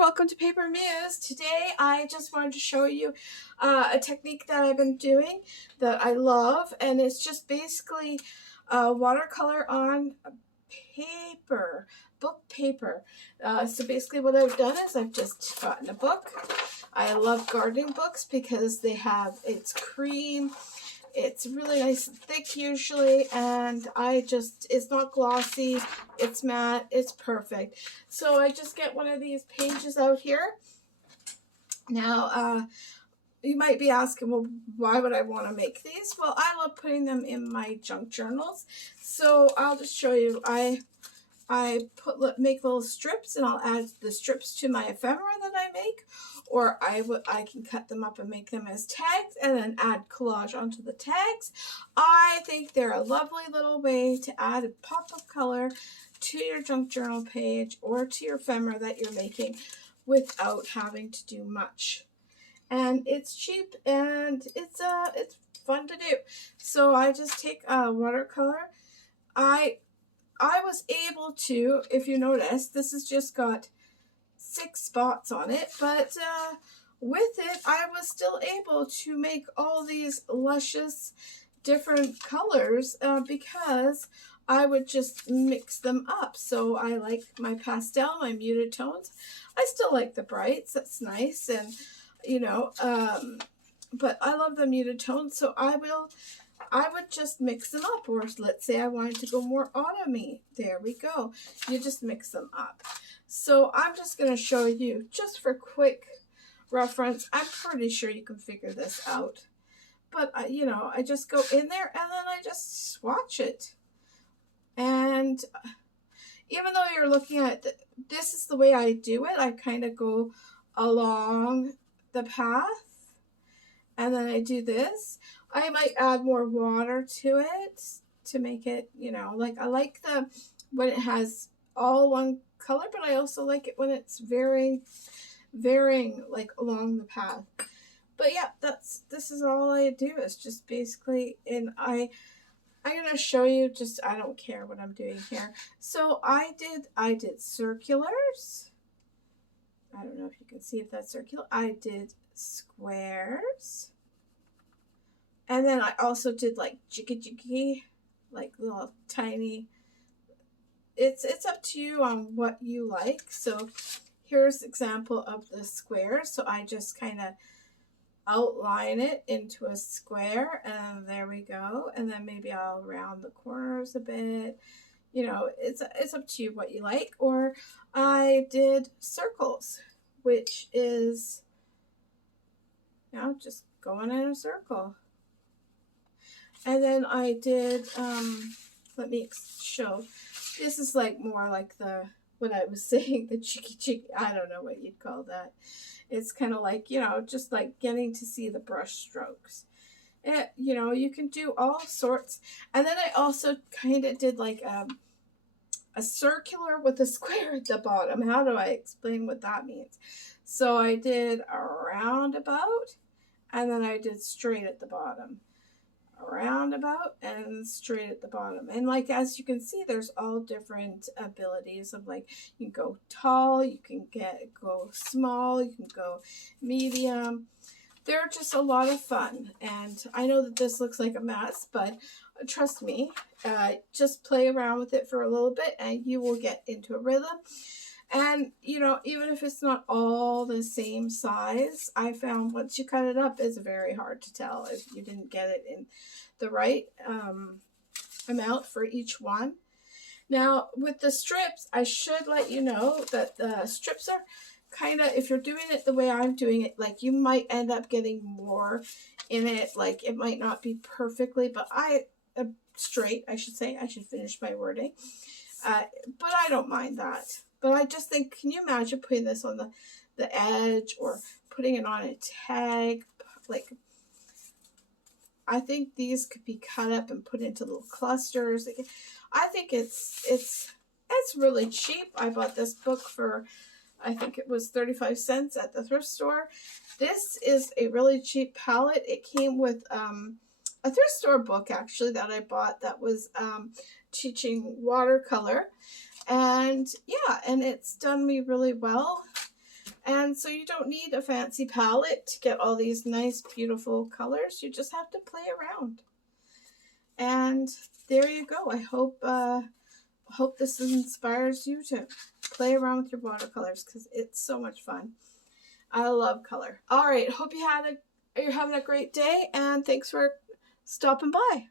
welcome to Paper Muse. Today I just wanted to show you a technique that I've been doing that I love, and it's just basically watercolor on paper, book paper. So basically what I've done is I've just gotten a book. I love gardening books because it's cream. It's really nice and thick usually, and it's not glossy, it's matte, it's perfect. So I just get one of these pages out here. Now, you might be asking, well, why would I want to make these? Well, I love putting them in my junk journals. So I'll just show you. I make little strips, and I'll add the strips to my ephemera that I make, or I can cut them up and make them as tags and then add collage onto the tags. I think they're a lovely little way to add a pop of color to your junk journal page or to your ephemera that you're making without having to do much. And it's cheap and it's fun to do. So I just take watercolor. I was able to, if you notice, this has just got 6 spots on it, but with it, I was still able to make all these luscious different colors because I would just mix them up. So I like my pastel, my muted tones. I still like the brights, that's nice, and but I love the muted tones, so I would just mix them up. Or let's say I wanted to go more autumny. There we go. You just mix them up. So I'm just going to show you, just for quick reference. I'm pretty sure you can figure this out. But, I just go in there and then I just swatch it. And even though you're looking at this is the way I do it, I kind of go along the path. And then I do this. I might add more water to it to make it, I like when it has all one color, but I also like it when it's varying like along the path. But yeah, this is all I do, is just basically, and I'm going to show you, I don't care what I'm doing here. So I did circulars. I don't know if you can see if that's circular. I did squares. And then I also did like jiggy, like little tiny. It's up to you on what you like. So here's an example of the square. So I just kind of outline it into a square, and there we go. And then maybe I'll round the corners a bit. It's up to you what you like. Or I did circles, which is just going in a circle. And then I did, let me show. This is like more like what I was saying, the cheeky, I don't know what you'd call that. It's kind of like, just like getting to see the brush strokes. You can do all sorts. And then I also kind of did like a circular with a square at the bottom. How do I explain what that means? So I did a roundabout, and then I did straight at the bottom. Roundabout and straight at the bottom. And like, as you can see, there's all different abilities of, like, you can go tall, you can go small, you can go medium. They're just a lot of fun. And I know that this looks like a mess, but trust me, just play around with it for a little bit and you will get into a rhythm. And, even if it's not all the same size, I found once you cut it up, it's very hard to tell if you didn't get it in the right amount for each one. Now, with the strips, I should let you know that the strips are kind of, if you're doing it the way I'm doing it, like, you might end up getting more in it. Like, it might not be perfectly, but straight, I should say. I should finish my wording. But I don't mind that. But I just think, can you imagine putting this on the edge or putting it on a tag? Like, I think these could be cut up and put into little clusters. I think it's really cheap. I bought this book for, I think it was 35 cents at the thrift store. This is a really cheap palette. It came with a thrift store book, actually, that I bought that was teaching watercolor. And yeah, and it's done me really well. And so you don't need a fancy palette to get all these nice, beautiful colors. You just have to play around. And there you go. I hope this inspires you to play around with your watercolors because it's so much fun. I love color. All right, hope you're having a great day, and thanks for stopping by.